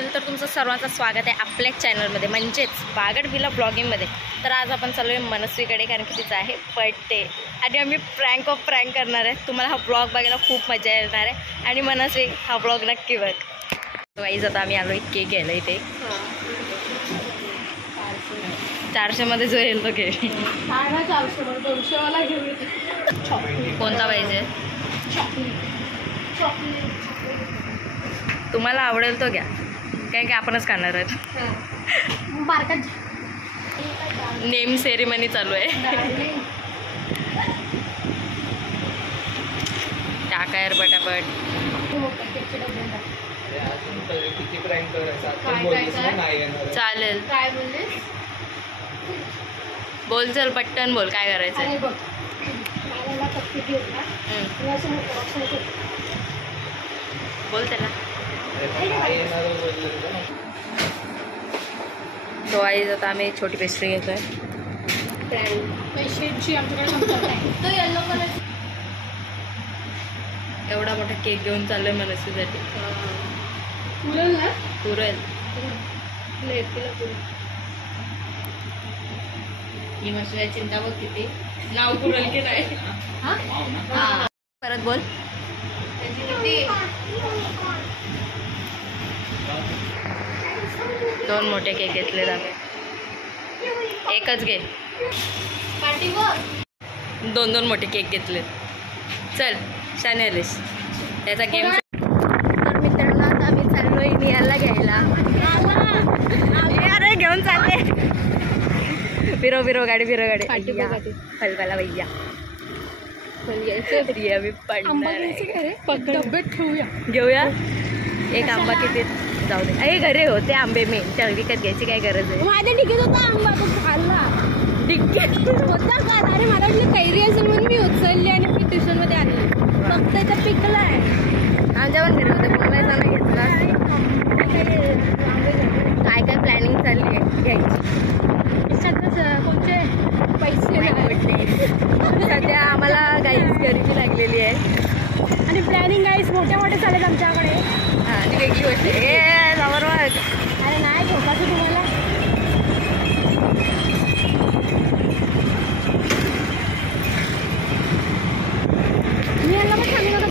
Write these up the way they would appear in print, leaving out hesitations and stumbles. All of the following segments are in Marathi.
चॅनल तर तुमचं सर्वांचं स्वागत आहे आपल्या चॅनलमध्ये म्हणजेच बागड विला ब्लॉगिंगमध्ये। तर आज आपण चालू आहे मनस्वीकडे, कारण की तिचा आहे बर्थडे आणि आम्ही प्रँक ऑफ प्रँक करणार आहे। तुम्हाला हा ब्लॉग बघायला खूप मजा येणार आहे आणि मनस्वी हा ब्लॉग नक्की बघ। वाईज आता आम्ही आलो केक घ्यायला इथे 400 मध्ये जो येईल तो केक। 200 वाला घेऊ। कोणता पाहिजे? तुम्हाला आवडेल तो घ्या, काय की आपणच खाणार आहोत। नेम सेरेमनी चालू आहे। टाका यार पटापट। चालेल, बोल चल पटकन बोल, काय करायचंय? बोल त्याला। तो आई आता आम्ही छोटी पेस्ट्री घेतोय। एवढा मोठा केक घेऊन चाललोय मनस्वीसाठी। पुरेल ही मस्त चिंता बघ किती नाव पुरेल की नाही। परत बोल। दोन मोठे केक घेतले आम्ही, एकच घे। दोन मोठे केक घेतले। चल शाने आलीस त्याचा गेम। तर मित्रांनो आता आम्ही चाललोय नियाला घ्यायला। अरे घेऊन चालले। फिरो फिरो गाडी, फिरो गाडी। फलवाला भैया आम्ही पडणार घेऊया। एक आंबा किती जाऊ दे। अरे घरी होते आंबे, मी चल विकत घ्यायची काय गरज आहे? माझ्या डिग्गीत होता आंबा, तो खाल्ला। डिग्गीत होता का? अरे मला वाटलं कैरी असेल म्हणून मी उचलली आणि मी ट्युशनमध्ये आली। फक्त इथं पिकलाय। आमच्या पण घरी होते, बोलायचा नाही घेतला। काय काय प्लॅनिंग चालली आहे घ्यायची? कोणते पैसे सध्या आम्हाला गाईस गरीबी लागलेली आहे आणि प्लॅनिंग गाईस मोठ्या मोठ्या चालेल आमच्याकडे। हां ती वेगळी गोष्ट आहे। समोर बघ। अरे नाही झोपायचं तुम्हाला। मी याला पण सांगू नका।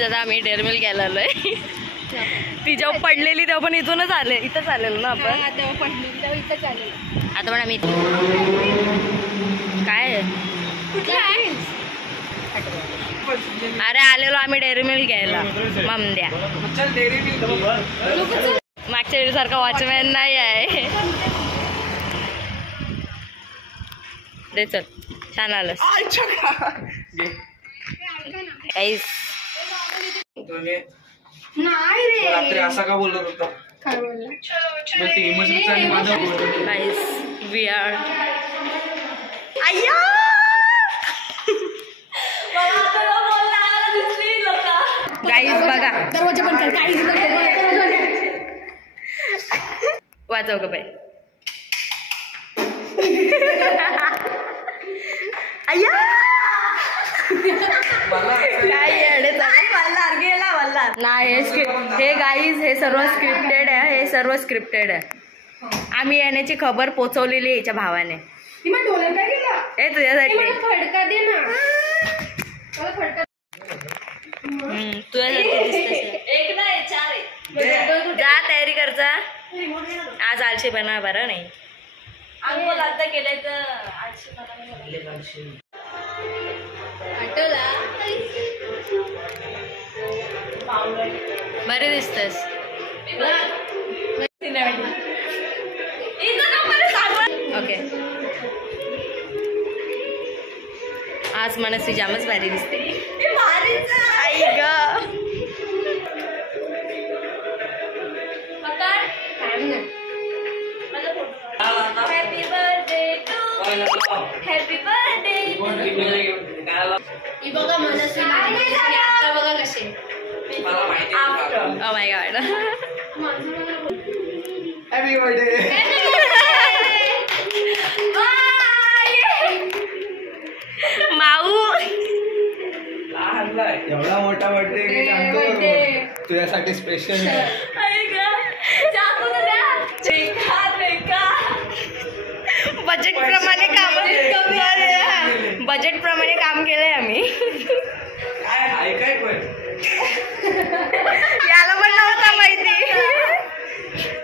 दादा आम्ही डेअरी मिल्क घ्यायला आलोय। ती जेव्हा पडलेली तेव्हा पण इथूनच आले, इथंच आलेलो ना आपण। तेव्हा पडलेली तेव्हा इथंच आलेलो। आता पण आम्ही काय अरे आलेलो आम्ही डेअरी मिल्क घ्यायला ममद्या। मागच्या वेळेसारखा वॉचमॅन नाही आहे। दे चल, छान आलं काहीच नाही रे। रात्री असा का बोलत होता? काय बोलला? वी आर गाईज बघा। दरवाजा बंद कर। काही वाजव ग बाई। नाही हे गाईज हे सर्व स्क्रिप्टेड आहे, हे सर्व स्क्रिप्टेड आहे। आम्ही येण्याची खबर पोचवलेली आहे याच्या भावाने। हे तुझ्यासाठी फडका दे ना। एक नाही 4 आहे। जा तयारी कर जा। आज आळशी बना बरं नाही। अंघोळ आता केलंय तर आळशी बना बरे दिसतेस। ओके आज मनस्वी जामच भारी दिसते। आई ग हॅपी बर्थडे. बघा मनस्वी आता बघा कसे. Oh my god. Happy birthday. माऊ एवढा मोठा बर्थडे केक आणतो तुझ्यासाठी स्पेशल. बजेट प्रमाणे काम केलंय आम्ही. ऐकाय पण याला पण नव्हता माहिती.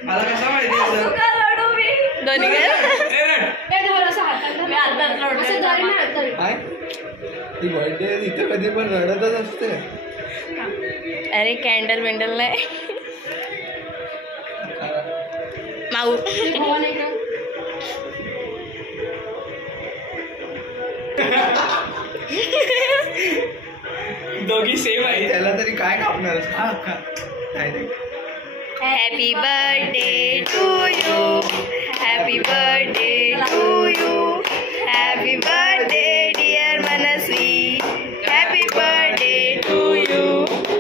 मला कसं माहिती दोन्ही काय ती बर्थडे इथे कधी पण रडतच असते. अरे कॅन्डल बिंडल नाही. माऊ दोघी सेम आहे. त्याला तरी काय कापणार. हा का नाही. Happy birthday to you. Happy birthday to you. Happy birthday dear Manasvi. Happy birthday to you.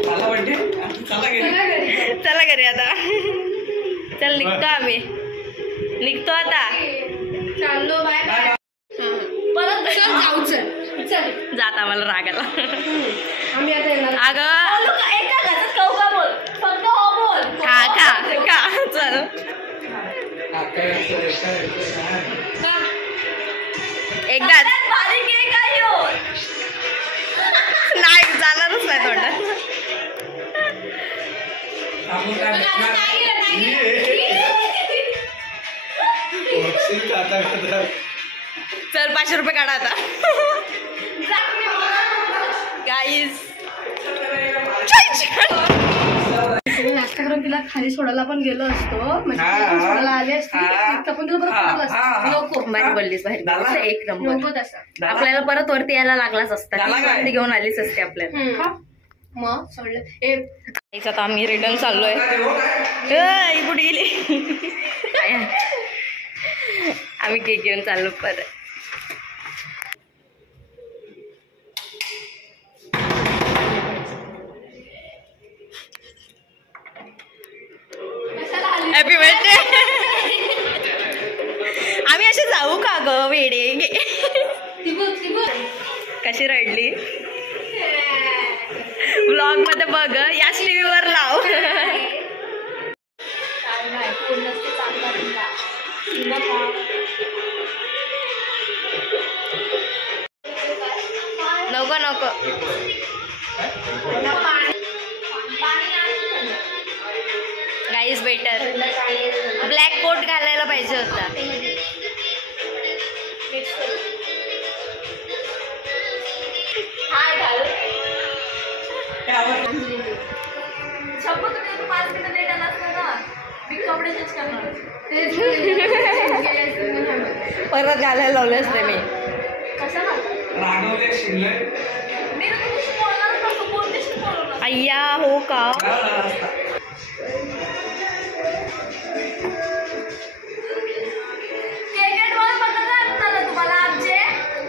मला बर्थडे चला घरी आता. चल निघतो आम्ही. निघतो आता. चाललो बाय. परत जाऊ. चल जात आम्हाला रागाला. आम्ही आता येणार. अगं हा का चल. एकदा नाही जाणारच नाही तोंडात. चल 500 रुपये काढा आता. गाईज नाश्ता करून तिला खाली सोडायला पण गेलो असतो. म्हणजे सोडायला आले असते पण तुला परत असतं. नको. बाहेर बोललीस बाहेर. एक नंबर. नको तसं. आपल्याला परत वरती यायला लागलाच असता. ती घेऊन आलीच असते आपल्याला. मग सोडलं. आता आम्ही रिटर्न चाललोय. कुठे गेली. आम्ही केक घेऊन चाललो परत. Happy birthday. आम्ही असे जाऊ का ग वेडे. कशी रडली. ब्लॉग मध्ये बघ. या टीव्हीवर लाव. नको नको. Guys better. ब्लॅक कोट घालायला पाहिजे होता. परत घालायला लावले असते मी. अय्या हो का.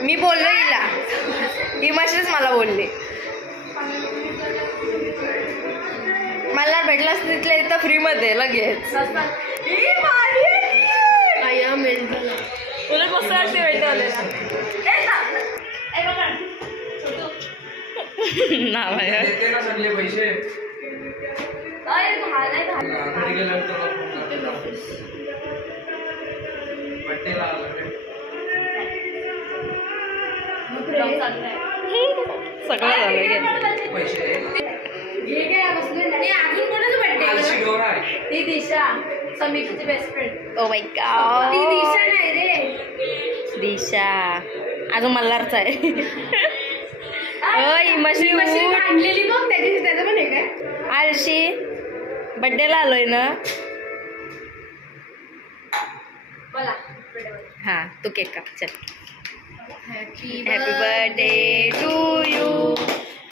मी बोललो हिला. ही मशीच मला बोलली. मला भेटलास तिथल्या इथं फ्री मध्ये लगेच. उलट मस्त वाटते भेटवलेला. ना भाया पैसे सगळं झालं. ती दिशा समीक्षाची best friend. Oh my god. ती दिशा नाही रे. दिशा अजून मल्हारचा आहे. मशी आणलेली बघ त्याचं पण आहे काय. आळशी बड्डेला आलोय ना. बोला. हा तू केक काप. चल. Happy happy birthday to you.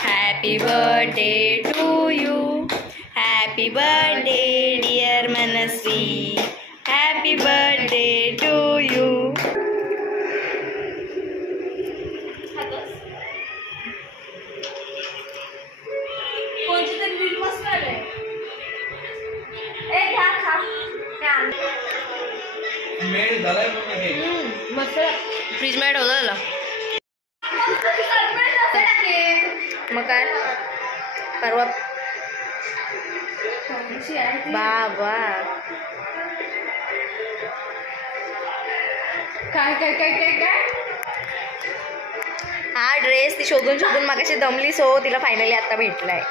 Happy birthday to you. Happy birthday dear Manasvi. Happy birthday to you. मस्त फ्रीज मध्ये ठेवलं मग काय परवा बाबा काय काय काय काय काय हा ड्रेस ती शोधून शोधून मागाशी दमली सो तिला फायनली आता भेटलाय.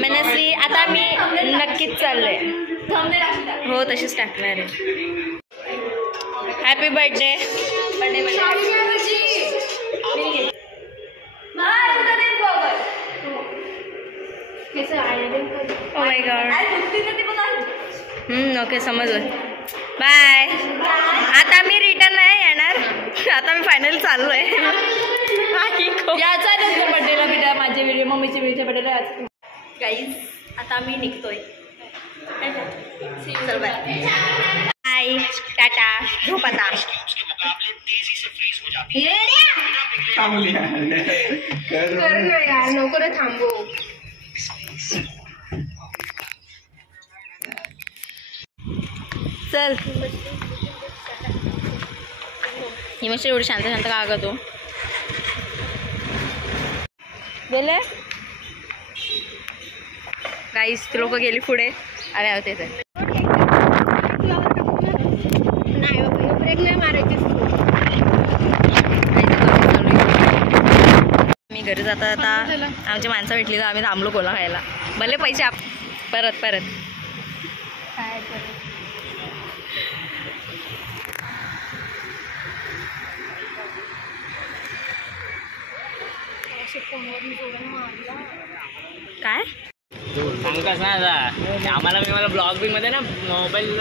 मनस्वी आता मी नक्कीच चाललोय. हो तशीच टाकणार आहे. Happy birthday. O my God. Okay समजलं. बाय. आता मी रिटर्न नाही येणार. आता मी फायनली चाललोय. याचा बर्थडेला बेटा माझे व्हिडिओ मम्मीचे व्हिडिओच्या बर्थडेला गाईज आता मी निघतोय. चल बाय. टाटा. झोप आता. नको रे थांबू. चल हिमश्री एवढी शांत शांत का ग तू गेले. गाईस ती लोक गेली पुढे. अरे होते ते नाही बाबा ब्रेक नाही मारायचे. मी घरी जाता जाता आमची माणसं भेटली तर आम्ही थांबलो कोला खायला. भले पैसे परत परत काय काय सांगू कसं ना आम्हाला मी मला ब्लॉग बिग मध्ये ना मोबाईल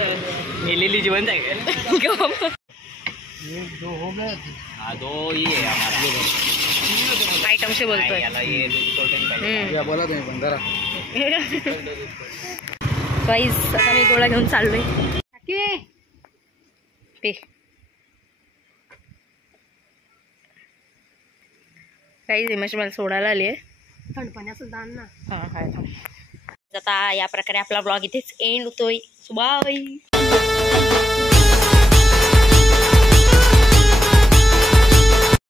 नेलेली जीवन आहे. हा तो ये आम्हाला आयटमशी बोलतोय. याला ये बोला तुम्ही पण जरा. गाईस आता मी गोळा घेऊन चाललोय. पे गाईस हिमश्री मला सोडायला आली आहे. थंड पाण्याचं दान ना. आता या प्रकारे आपला ब्लॉग इथेच एंड होतोय. बाय.